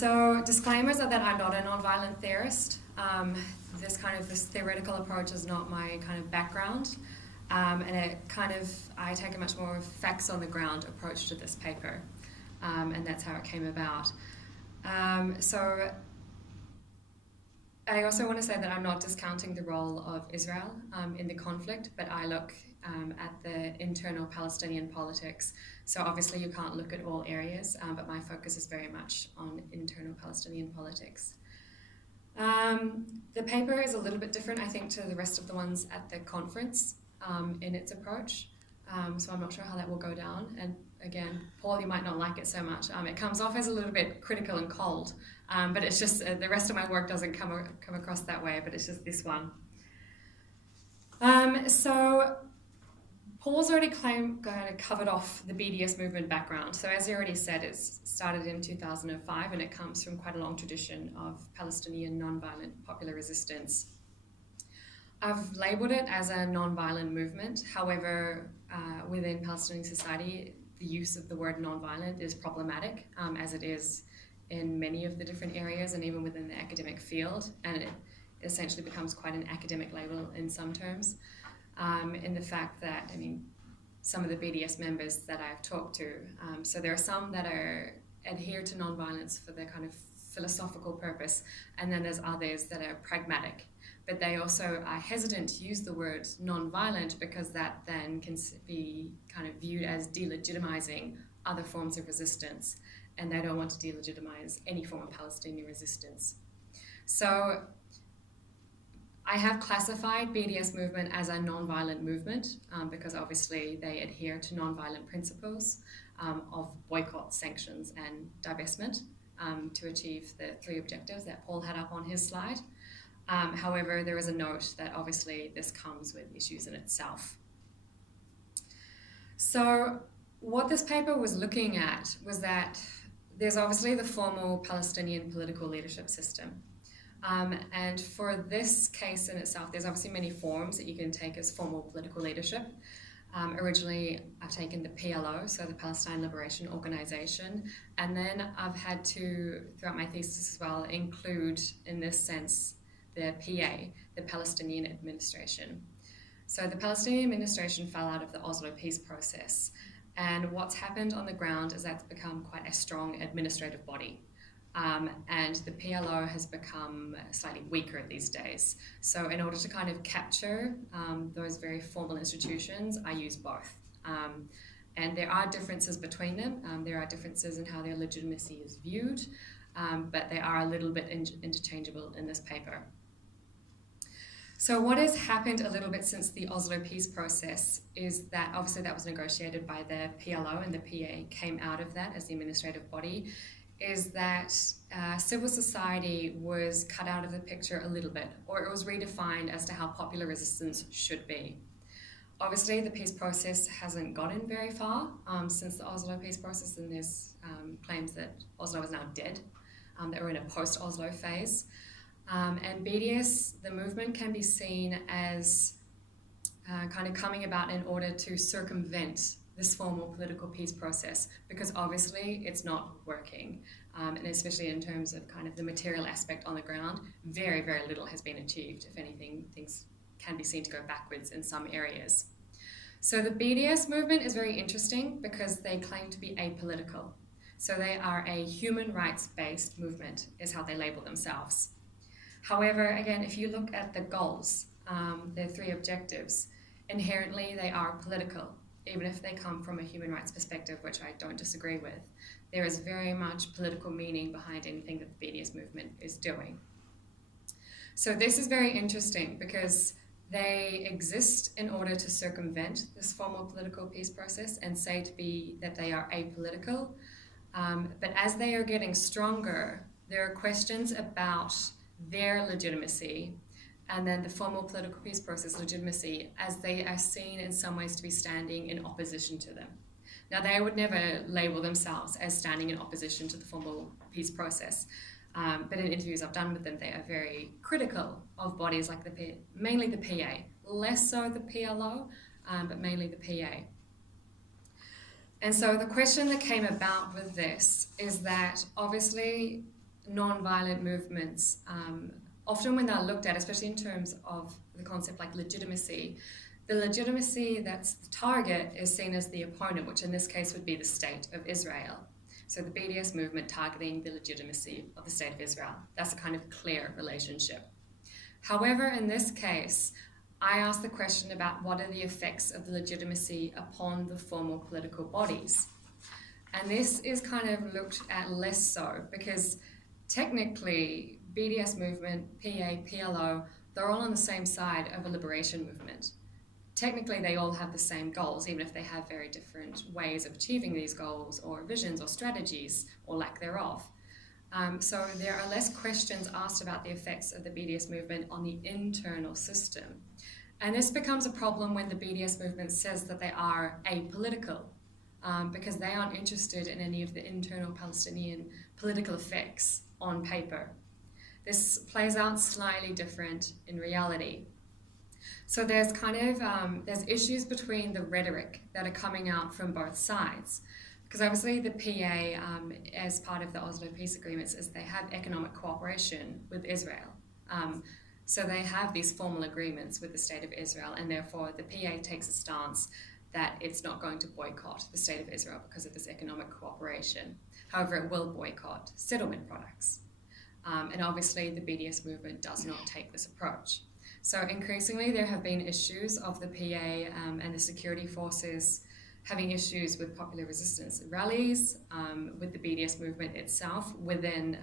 So disclaimers are that I'm not a nonviolent theorist. This theoretical approach is not my kind of background, and I take a much more facts on the ground approach to this paper, and that's how it came about. So I also want to say that I'm not discounting the role of Israel in the conflict, but I look at the internal Palestinian politics. So obviously you can't look at all areas, but my focus is very much on internal Palestinian politics. The paper is a little bit different, I think, to the rest of the ones at the conference in its approach. So I'm not sure how that will go down. And again, Paul, you might not like it so much. It comes off as a little bit critical and cold, but it's just the rest of my work doesn't come across that way, but it's just this one. So Paul's already covered off the BDS movement background. So as he already said, it started in 2005 and it comes from quite a long tradition of Palestinian nonviolent popular resistance. I've labelled it as a nonviolent movement. However, within Palestinian society, the use of the word nonviolent is problematic, as it is in many of the different areas and even within the academic field. And it essentially becomes quite an academic label in some terms. In the fact that, some of the BDS members that I've talked to, so there are some that adhere to nonviolence for their kind of philosophical purpose, and then there's others that are pragmatic. But they also are hesitant to use the word nonviolent because that then can be kind of viewed as delegitimizing other forms of resistance, and they don't want to delegitimize any form of Palestinian resistance. So I have classified BDS movement as a nonviolent movement because obviously they adhere to nonviolent principles of boycott, sanctions, and divestment to achieve the 3 objectives that Paul had up on his slide. However, there is a note that obviously this comes with issues in itself. So what this paper was looking at was that there's obviously the formal Palestinian political leadership system. And for this case in itself, there's obviously many forms that you can take as formal political leadership. Originally, I've taken the PLO, so the Palestine Liberation Organization, and then I've had to, throughout my thesis as well, include in this sense the PA, the Palestinian Administration. So the Palestinian Administration fell out of the Oslo peace process, and what's happened on the ground is that's become quite a strong administrative body. And the PLO has become slightly weaker these days. So in order to kind of capture those very formal institutions, I use both. And there are differences between them. There are differences in how their legitimacy is viewed, but they are a little bit interchangeable in this paper. So what has happened a little bit since the Oslo peace process is that obviously that was negotiated by the PLO and the PA came out of that as the administrative body, is that civil society was cut out of the picture a little bit, or it was redefined as to how popular resistance should be. Obviously, the peace process hasn't gotten very far since the Oslo peace process, and there's claims that Oslo is now dead, that we're in a post-Oslo phase. And BDS, the movement, can be seen as kind of coming about in order to circumvent this formal political peace process, because obviously it's not working, and especially in terms of kind of the material aspect on the ground, very, very little has been achieved. If anything, things can be seen to go backwards in some areas. So the BDS movement is very interesting because they claim to be apolitical. So they are a human rights-based movement, is how they label themselves. However, again, if you look at the goals, their 3 objectives, inherently they are political. Even if they come from a human rights perspective, which I don't disagree with, there is very much political meaning behind anything that the BDS movement is doing. So this is very interesting because they exist in order to circumvent this formal political peace process and say that they are apolitical. But as they are getting stronger, there are questions about their legitimacy and then the formal political peace process legitimacy, as they are seen in some ways to be standing in opposition to them. Now, they would never label themselves as standing in opposition to the formal peace process, but in interviews I've done with them, they are very critical of bodies like mainly the PA, less so the PLO, but mainly the PA. And so the question that came about with this is that obviously non-violent movements, often when they're looked at, especially in terms of the concept like legitimacy, the legitimacy that's the target is seen as the opponent, which in this case would be the state of Israel. So the BDS movement targeting the legitimacy of the state of Israel. That's a kind of clear relationship. However, in this case, I asked the question about what are the effects of the legitimacy upon the formal political bodies. And this is kind of looked at less so because technically BDS movement, PA, PLO, they're all on the same side of a liberation movement. Technically, they all have the same goals, even if they have very different ways of achieving these goals or visions or strategies or lack thereof. So there are less questions asked about the effects of the BDS movement on the internal system. And this becomes a problem when the BDS movement says that they are apolitical, because they aren't interested in any of the internal Palestinian political effects on paper. This plays out slightly different in reality. So there's kind of, there's issues between the rhetoric that are coming out from both sides. Because obviously the PA, as part of the Oslo peace agreements, is they have economic cooperation with Israel. So they have these formal agreements with the state of Israel, and therefore the PA takes a stance that it's not going to boycott the state of Israel because of this economic cooperation. However, it will boycott settlement products. And obviously the BDS movement does not take this approach. So increasingly there have been issues of the PA and the security forces having issues with popular resistance rallies, with the BDS movement itself within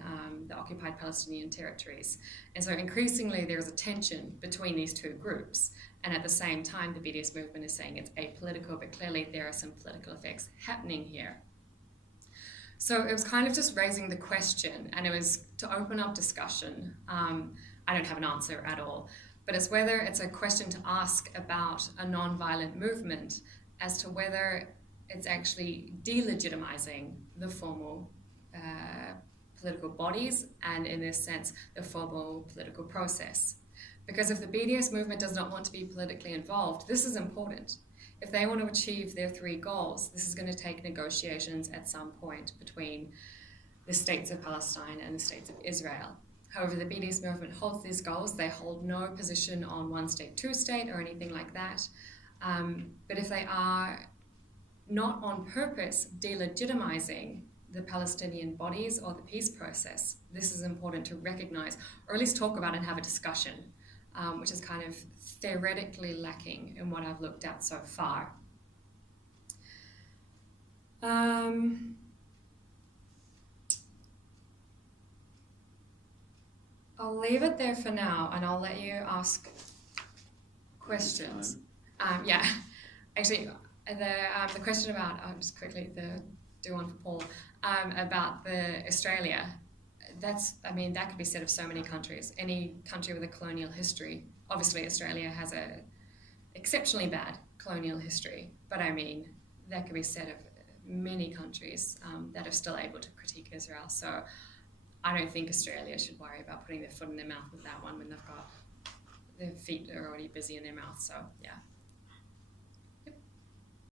the occupied Palestinian territories. And so increasingly there is a tension between these two groups. And at the same time, the BDS movement is saying it's apolitical, but clearly there are some political effects happening here. So it was kind of just raising the question, and it was to open up discussion. I don't have an answer at all, but it's whether it's a question to ask about a non-violent movement as to whether it's actually delegitimizing the formal political bodies and, in this sense, the formal political process. Because if the BDS movement does not want to be politically involved, this is important. If they want to achieve their three goals, this is going to take negotiations at some point between the states of Palestine and the states of Israel. However, the BDS movement holds these goals. They hold no position on one state, two state, or anything like that. But if they are not on purpose delegitimizing the Palestinian bodies or the peace process, this is important to recognize, or at least talk about and have a discussion, which is kind of theoretically lacking in what I've looked at so far. I'll leave it there for now, and I'll let you ask questions. Yeah, actually, the question about, just quickly, do one for Paul, about the Australia, that could be said of so many countries. Any country with a colonial history. Obviously, Australia has a exceptionally bad colonial history, but that could be said of many countries that are still able to critique Israel. So I don't think Australia should worry about putting their foot in their mouth with that one when they've got their feet are already busy in their mouth. So yeah.